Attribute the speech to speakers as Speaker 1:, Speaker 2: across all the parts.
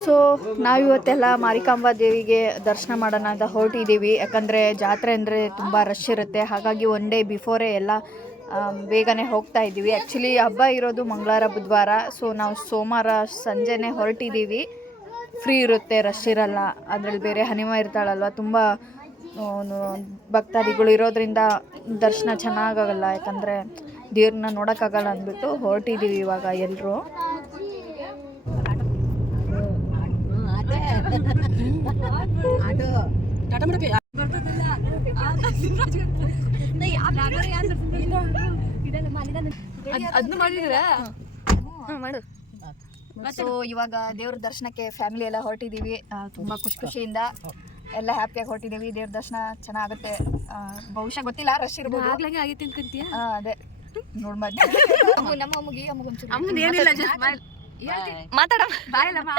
Speaker 1: So, ನಾವಿವತ್ತೆಲ್ಲ Marikamba ದೇವಿಗೆ ದರ್ಶನ ಮಾಡೋಣ ಅಂತ ಹೊರಟಿದ್ದೀವಿ. ಯಾಕಂದರೆ ಜಾತ್ರೆ ಅಂದರೆ ತುಂಬ ರಶ್ ಇರುತ್ತೆ. ಹಾಗಾಗಿ ಒನ್ ಡೇ ಬಿಫೋರೇ ಎಲ್ಲ ಬೇಗನೆ ಹೋಗ್ತಾ ಇದ್ದೀವಿ. ಆ್ಯಕ್ಚುಲಿ ಹಬ್ಬ ಇರೋದು ಮಂಗಳವಾರ, ಬುಧವಾರ. ಸೊ ನಾವು ಸೋಮವಾರ ಸಂಜೆನೇ ಹೊರಟಿದ್ದೀವಿ. ಫ್ರೀ ಇರುತ್ತೆ ರಶ್ ಇರಲ್ಲ. ಅದರಲ್ಲಿ ಬೇರೆ ಹನಿಮ ಇರ್ತಾಳಲ್ವ, ತುಂಬ ಭಕ್ತಾದಿಗಳು ಇರೋದ್ರಿಂದ ದರ್ಶನ ಚೆನ್ನಾಗಾಗಲ್ಲ ಯಾಕಂದರೆ ದೇವ್ರನ್ನ ನೋಡೋಕ್ಕಾಗಲ್ಲ ಅಂದ್ಬಿಟ್ಟು ಹೊರಟಿದ್ದೀವಿ ಇವಾಗ ಎಲ್ಲರೂ
Speaker 2: ಅದನ್ನ ಮಾಡಿದ್ರ ಮಾಡು
Speaker 1: ಸೊ ಇವಾಗ ದೇವ್ರ ದರ್ಶನಕ್ಕೆ ಫ್ಯಾಮಿಲಿ ಎಲ್ಲ ಹೊರಟಿದೀವಿ. ತುಂಬಾ ಖುಷಿ ಖುಷಿಯಿಂದ ಎಲ್ಲ ಹ್ಯಾಪಿಯಾಗಿ ಹೊರಟಿದೀವಿ. ದೇವ್ರ ದರ್ಶನ ಚೆನ್ನಾಗುತ್ತೆ. ಬಹುಶಃ ಗೊತ್ತಿಲ್ಲ ರಶ್ ಇರ್ಬೋದು.
Speaker 2: ಆಗ್ಲಂಗೆ ಆಗೈತಿ ಅನ್ಕಂತೀಯ?
Speaker 1: ಆ, ಅದೇ. ನೋಡ್ ಮತ್ತೆ ಅಮ್ಮು ನಮ್ಮ ಅಮ್ಮಗೆ ಅಮ್ಮಗೆ ಒಂಚೂರು ಮಾತಾಡಮ್ಮ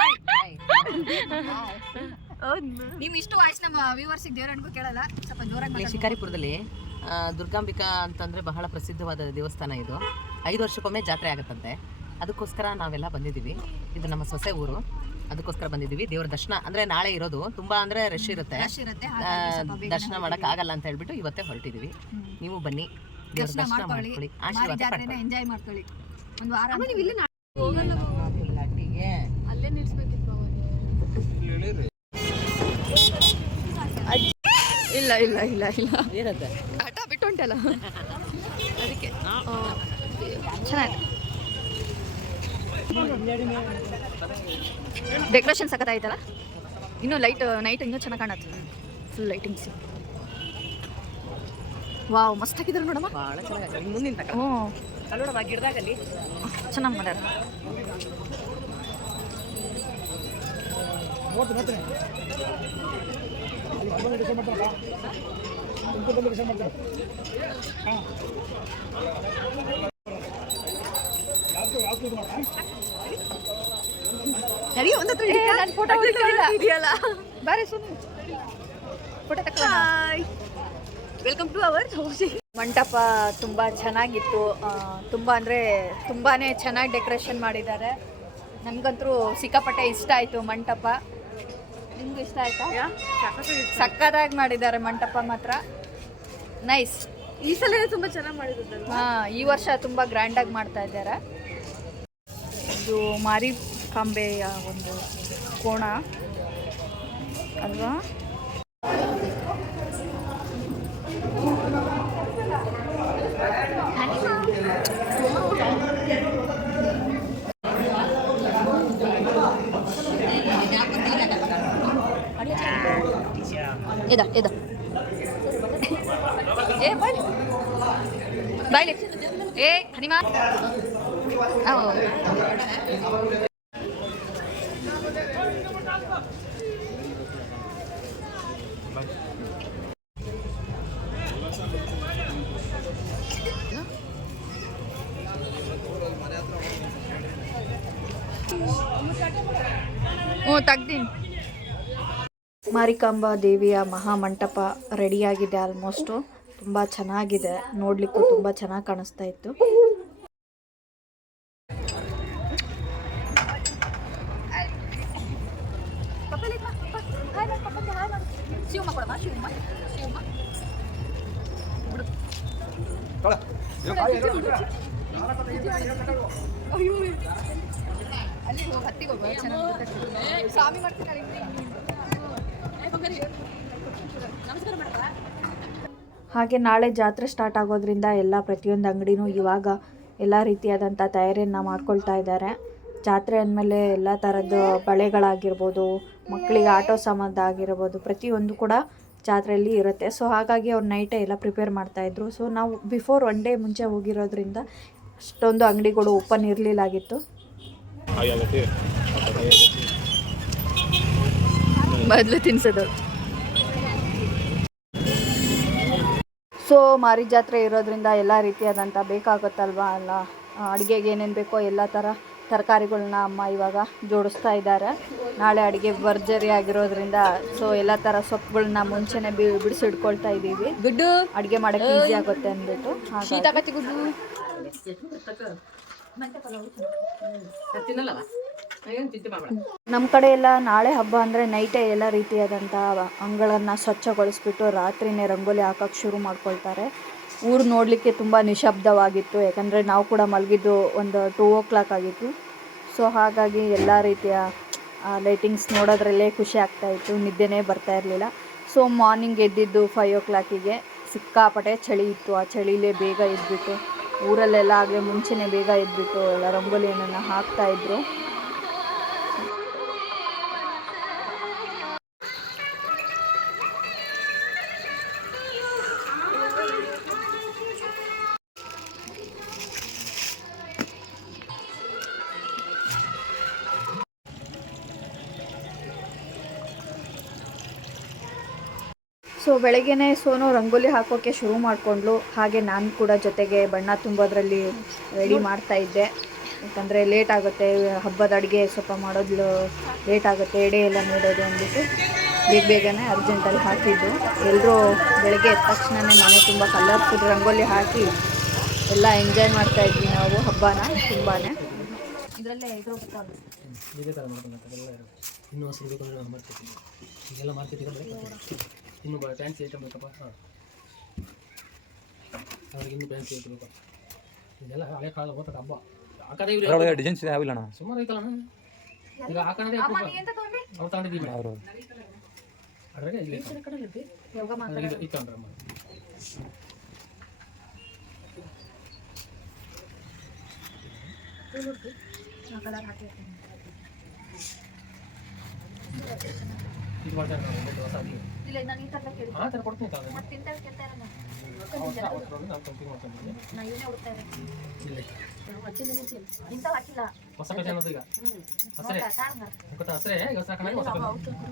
Speaker 1: ನೀವು ಇಷ್ಟು ವಾಯ್ಸ್ ನಮ್ಮ ವ್ಯೂವರ್ಸಿಗೆ ದೇವ್ರ ಅನ್ಕೋ ಕೇಳಲ್ಲ ಸ್ವಲ್ಪ ಜೋರಾಗಿ
Speaker 3: ಶಿಕಾರಿಪುರದಲ್ಲಿ ದುರ್ಗಾಂಬಿಕಾ ಅಂತಂದ್ರೆ ಬಹಳ ಪ್ರಸಿದ್ಧವಾದ ದೇವಸ್ಥಾನ ಇದು. ಐದು ವರ್ಷಕ್ಕೊಮ್ಮೆ ಜಾತ್ರೆ ಆಗುತ್ತಂತೆ. ಅದಕ್ಕೋಸ್ಕರ ನಾವೆಲ್ಲ ಬಂದಿದ್ದೀವಿ. ಇದು ನಮ್ಮ ಸೊಸೆ ಊರು. ಅದಕ್ಕೋಸ್ಕರ ಬಂದಿದ್ದೀವಿ. ದೇವ್ರ ದರ್ಶನ ಅಂದ್ರೆ ನಾಳೆ ಇರೋದು. ತುಂಬಾ ಅಂದ್ರೆ ರಶ್ ಇರುತ್ತೆ.
Speaker 1: ರಶ್ ಇರುತ್ತೆ.
Speaker 3: ಆ, ದರ್ಶನ ಮಾಡಕ್ ಆಗಲ್ಲ ಅಂತ ಹೇಳ್ಬಿಟ್ಟು ಇವತ್ತೇ ಹೊರಟಿದೀವಿ. ನೀವು ಬನ್ನಿ. ದೇವ್ರ
Speaker 1: ದರ್ಶನ ಮಾಡ್ಕೊಳ್ಳಿ.
Speaker 3: ಮಾಡ್ಕೊಳ್ಳಿ. ಆಶೀರ್ವಾದ
Speaker 1: ಜಾತ್ರೆನ ಎಂಜಾಯ್ ಮಾಡ್ಕೊಳ್ಳಿ. ಒಂದು ವಾರ ಇಲ್ಲ ಇಲ್ಲ ಇಲ್ಲ ಇಲ್ಲ.
Speaker 3: ಏನಂತೆ?
Speaker 1: ಹಠ ಬಿಟ್ಟು ಉಂಟಲ್ಲ ಅದಕ್ಕೆ ಚೆನ್ನಾಗಿದೆ ಡೆಕೋರೇಷನ್ ಸಖತ್ತಾಯ್ತಲ್ಲ ಇನ್ನೂ ಲೈಟ್ ನೈಟ್ ಇನ್ನೂ ಚೆನ್ನಾಗಿ ಕಾಣತ್ತೆ. ಫುಲ್ ಲೈಟಿಂಗ್ಸ್ ವಾವ್ ಮಸ್ತ್ ಹಾಕಿದ್ರು ನೋಡಮ್ಮ.
Speaker 3: ಹ್ಞೂ ಚೆನ್ನಾಗಿ ಮುಂದಿನ ತಕ
Speaker 1: ಹ್ಞೂ
Speaker 3: ನೋಡಮ್ಮ ಗಿಡದಾಗಲ್ಲಿ
Speaker 1: ಚೆನ್ನಾಗಿ ಮಾಡ್ಯಾರ ನಡಿ ಒಂದು ಫೋಟೋ ಇದೆಯಲ್ಲ ಬಾರಿ ಸುಮ್ಮನೆ ಫೋಟೋ ತಕ್ಕ
Speaker 2: ವೆಲ್ಕಮ್ ಟು ಅವರ್
Speaker 1: ಮಂಟಪ ತುಂಬ ಚೆನ್ನಾಗಿತ್ತು. ತುಂಬ ಅಂದರೆ ತುಂಬಾ ಚೆನ್ನಾಗಿ ಡೆಕೋರೇಷನ್ ಮಾಡಿದ್ದಾರೆ. ನಮಗಂತೂ ಸಿಕ್ಕಾಪಟ್ಟೆ ಇಷ್ಟ ಆಯಿತು ಮಂಟಪ. ನಿಮ್ಗೆ ಇಷ್ಟ ಆಯ್ತಾ? ಸಕ್ಕತ್ತಾಗಿ ಮಾಡಿದ್ದಾರೆ ಮಂಟಪ ಮಾತ್ರ. ನೈಸ್
Speaker 2: ಈ ಸಲ ತುಂಬಾ ಚೆನ್ನಾಗಿ ಮಾಡಿದ್ರು
Speaker 1: ಹಾ ಈ ವರ್ಷ ತುಂಬ ಗ್ರ್ಯಾಂಡಾಗಿ ಮಾಡ್ತಾ ಇದ್ದಾರೆ. ಇದು ಮಾರಿ ಕಾಂಬೆಯ ಒಂದು ಕೋಣ. ಅಲ್ವಾ? ಇದ ಇದ ಏ ಬಾಯ್ ಬಾಯ್ಲಿ ಏ ಹನಿಮಾ ಅವು ಹ್ಞೂ ತೆಗ್ದೀನಿ ಮಾರಿಕಾಂಬಾ ದೇವಿಯ ಮಹಾಮಂಟಪ ರೆಡಿಯಾಗಿದೆ ಆಲ್ಮೋಸ್ಟು ತುಂಬ ಚೆನ್ನಾಗಿದೆ ನೋಡಲಿಕ್ಕೂ ತುಂಬ ಚೆನ್ನಾಗಿ ಕಾಣಿಸ್ತಾ ಇತ್ತು ಅಲ್ಲಿ ಹೋಗಿ ಹತ್ತಿಗೆ ಹೋಗ್ಬೋದು ಚೆನ್ನಾಗಿ ಸ್ವಾಮಿ ಮಾಡ್ತೀನಿ ಹಾಗೆ ನಾಳೆ ಜಾತ್ರೆ ಸ್ಟಾರ್ಟ್ ಆಗೋದ್ರಿಂದ ಎಲ್ಲ ಪ್ರತಿಯೊಂದು ಅಂಗಡಿನೂ ಇವಾಗ ಎಲ್ಲ ರೀತಿಯಾದಂಥ ತಯಾರಿಯನ್ನು ಮಾಡ್ಕೊಳ್ತಾ ಇದ್ದಾರೆ ಜಾತ್ರೆ ಅಂದಮೇಲೆ ಎಲ್ಲ ಥರದ್ದು ಬಳೆಗಳಾಗಿರ್ಬೋದು ಮಕ್ಕಳಿಗೆ ಆಟೋ ಸಾಮಾನು ಆಗಿರ್ಬೋದು ಪ್ರತಿಯೊಂದು ಕೂಡ ಜಾತ್ರೆಯಲ್ಲಿ ಇರುತ್ತೆ. ಸೊ ಹಾಗಾಗಿ ಅವ್ರು ನೈಟೇ ಎಲ್ಲ ಪ್ರಿಪೇರ್ ಮಾಡ್ತಾಯಿದ್ರು ಸೊ ನಾವು ಬಿಫೋರ್ ಒನ್ ಡೇ ಮುಂಚೆ ಹೋಗಿರೋದ್ರಿಂದ ಅಷ್ಟೊಂದು ಅಂಗಡಿಗಳು ಓಪನ್ ಇರಲಿಲ್ಲಾಗಿತ್ತು ಮೊದಲು ತಿನ್ಸೋದು. ಸೊ ಮಾರಿ ಜಾತ್ರೆ ಇರೋದ್ರಿಂದ ಎಲ್ಲ ರೀತಿಯಾದಂಥ ಬೇಕಾಗುತ್ತಲ್ವಾ ಅಲ್ಲ? ಅಡುಗೆಗೆ ಏನೇನು ಬೇಕೋ ಎಲ್ಲ ಥರ ತರಕಾರಿಗಳನ್ನ ಅಮ್ಮ ಇವಾಗ ಜೋಡಿಸ್ತಾ ಇದ್ದಾರೆ. ನಾಳೆ ಅಡುಗೆ ಭರ್ಜರಿ ಆಗಿರೋದ್ರಿಂದ ಸೊ ಎಲ್ಲ ಥರ ಸೊಪ್ಪುಗಳನ್ನ ಮುಂಚೆನೆ ಬಿ ಬಿಡಿಸಿಡ್ಕೊಳ್ತಾ ಇದ್ದೀವಿ.
Speaker 2: ಗುಡ್ಡು.
Speaker 1: ಅಡುಗೆ ಮಾಡೋಕ್ಕೆ ಈಸಿ ಆಗುತ್ತೆ ಅಂದ್ಬಿಟ್ಟು.
Speaker 2: ಶೀತಾಪತಿ ಗುಡ್ಡು.
Speaker 1: ನಮ್ಮ ಕಡೆ ಎಲ್ಲ ನಾಳೆ ಹಬ್ಬ ಅಂದರೆ ನೈಟೇ ಎಲ್ಲ ರೀತಿಯಾದಂಥ ಅಂಗಳನ್ನು ಸ್ವಚ್ಛಗೊಳಿಸ್ಬಿಟ್ಟು ರಾತ್ರಿನೇ ರಂಗೋಲಿ ಹಾಕೋಕ್ಕೆ ಶುರು ಮಾಡ್ಕೊಳ್ತಾರೆ. ಊರು ನೋಡಲಿಕ್ಕೆ ತುಂಬ ನಿಶಬ್ದವಾಗಿತ್ತು, ಯಾಕಂದರೆ ನಾವು ಕೂಡ ಮಲಗಿದ್ದು ಒಂದು ಟೂ ಓ ಕ್ಲಾಕ್ ಆಗಿತ್ತು. ಸೊ ಹಾಗಾಗಿ ಎಲ್ಲ ರೀತಿಯ ಲೈಟಿಂಗ್ಸ್ ನೋಡೋದ್ರಲ್ಲೇ ಖುಷಿ ಆಗ್ತಾಯಿತ್ತು ನಿದ್ದೆನೇ ಬರ್ತಾ ಇರಲಿಲ್ಲ. ಸೊ ಮಾರ್ನಿಂಗ್ ಎದ್ದಿದ್ದು ಫೈವ್ ಓ ಕ್ಲಾಕಿಗೆ ಸಿಕ್ಕಾಪಟ್ಟೆ ಚಳಿ ಇತ್ತು. ಆ ಚಳಿಲೇ ಬೇಗ ಎದ್ಬಿಟ್ಟು, ಊರಲ್ಲೆಲ್ಲ ಆಗಲೇ ಮುಂಚೆನೇ ಬೇಗ ಎದ್ಬಿಟ್ಟು ಎಲ್ಲ ರಂಗೋಲಿಯನ್ನು ಹಾಕ್ತಾಯಿದ್ರು ಸೊ ಬೆಳಗ್ಗೆನೇ ಸೋನು ರಂಗೋಲಿ ಹಾಕೋಕ್ಕೆ ಶುರು ಮಾಡಿಕೊಂಡ್ಲು ಹಾಗೆ ನಾನು ಕೂಡ ಜೊತೆಗೆ ಬಣ್ಣ ತುಂಬೋದ್ರಲ್ಲಿ ರೆಡಿ ಮಾಡ್ತಾ ಇದ್ದೆ. ಯಾಕಂದರೆ ಲೇಟ್ ಆಗುತ್ತೆ ಹಬ್ಬದ ಅಡುಗೆ ಸ್ವಲ್ಪ ಮಾಡೋದು ಲೇಟ್ ಆಗುತ್ತೆ ಎಡೆ ಎಲ್ಲ ನೋಡೋದು ಅಂದ್ಬಿಟ್ಟು ಬೇಗ ಬೇಗನೆ ಅರ್ಜೆಂಟಲ್ಲಿ ಹಾಕಿದ್ದು. ಎಲ್ಲರೂ ಬೆಳಗ್ಗೆ ಎದ್ದ ತಕ್ಷಣವೇ ಮನೆ ತುಂಬ ಕಲರ್ಫುಲ್ ರಂಗೋಲಿ ಹಾಕಿ ಎಲ್ಲ ಎಂಜಾಯ್ ಮಾಡ್ತಾ ಇದ್ವಿ ನಾವು ಹಬ್ಬನ ತುಂಬಾ ಇದರಲ್ಲೇ ಇದ್ರೂ
Speaker 4: ಇದೇ ಥರ ಮಾಡ್ಕೊಂಡು ಎಲ್ಲ ಇನ್ನೂ ಹಸಿರು ಬೇಕು ಅಂದರೆ ನಾವು ಮಾಡ್ತೀವಿ ಮಾರ್ಕೆಟಿಗೆ ಬೇಕು ಇನ್ನೂ ಫ್ಯಾನ್ಸಿ ಐಟಮ್ ಬೇಕಪ್ಪ ಹಾಂ ಅವ್ರಿಗೆ ಇನ್ನೂ ಫ್ಯಾನ್ಸಿ ಐಟಮ್ ಬೇಕಪ್ಪ ಇದೆಲ್ಲ ಹಳೆ ಕಾಲದ ಹೋಗ್ತದೆ ಹಬ್ಬ ಹಾಕದೇ ಇವ್ರು
Speaker 5: ಅದ್ರೊಳಗೆ ಡಿಸೈನ್ಸ್ ಯಾವಿಲ್ಲ ಅಣ್ಣ
Speaker 4: ಸುಮಾರು ಐತಲ್ಲ ಈಗ ಹಾಕೋದೇ ಅವ್ರು ತಗೊಂಡಿದ್ದೀವಿ
Speaker 5: ಅವರು
Speaker 4: ಅದ್ರಾಗೆ ಇಲ್ಲಿ ಇದು ಇತ್ತಂದ್ರಮ್ಮ ಇದು ಮಾಡ್ತಾರೆ ನಾವು ಹೊಸ ಅಡಿಗೆ. ಆ ಥರ ಕೊಡ್ತೀನಿ ತಾನೇ ಮತ್ತೆ ನಾನು ಕಂಪ್ನಿ ಮಾಡ್ಕೊಂಡಿದ್ದೆ ಇಲ್ಲ. ಹೊಸ ಕಥೆ ಅನ್ನೋದು ಈಗ. ಹಸರೆ. ಗೊತ್ತಾ ಹಸರೆ? ಈಗ ಹೊಸ ಹಾಕೊಂಡಾಗ ಹೊಸ ಕಥೆ.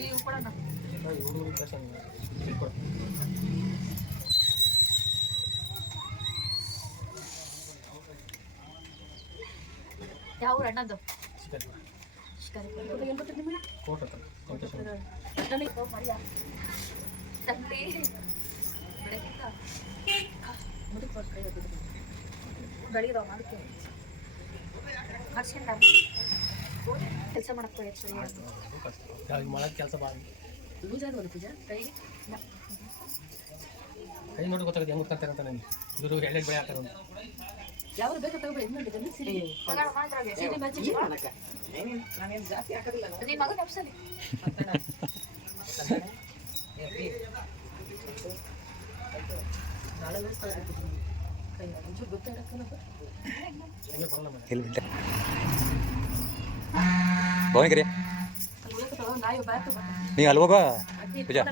Speaker 4: ಈ ಇಲ್ಲಿ ಕೊಡು.
Speaker 1: ಯಾವ ಅಣ್ಣದ್ದು?
Speaker 4: ಶಿಕಾರಿ. ಕೋಟ್ ಹತ್ರ ವೆಂಕಟೇಶ್ವರ.
Speaker 1: ಕೆಲಸ ಮಾಡಕ್ಕೆ ಆ್ಯಕ್ಚುಲಿ
Speaker 4: ಅದು ಕಷ್ಟ. ಯಾವಾಗ ಮಾಡೋದು ಕೆಲಸ ಭಾಳ ಕೈ ನೋಡಿ ಗೊತ್ತಾಗುತ್ತೆ ಹೆಂಗ್ ಮುಟ್ಕೊಂತಾರೆ ಅಂತ ನನಗೆ ಇವರು ಎಳ್ಳೆಡ್ ಬೆಳೆ ಹಾಕೋದು ಅಂತ
Speaker 1: ನಿನ್ನ ಮಗನ ಎಪ್ಸಲಿ
Speaker 4: ಹೆಂಗೆ. ಕೊಡಲ್ಲ ಮತ್ತೆ
Speaker 5: ಹೆಲ್ಮೆಟ್ ಹೋಗಿರಿ ನೀವು ಅಲ್ಲಿ ಹೋಗ. ಪೂಜಾ.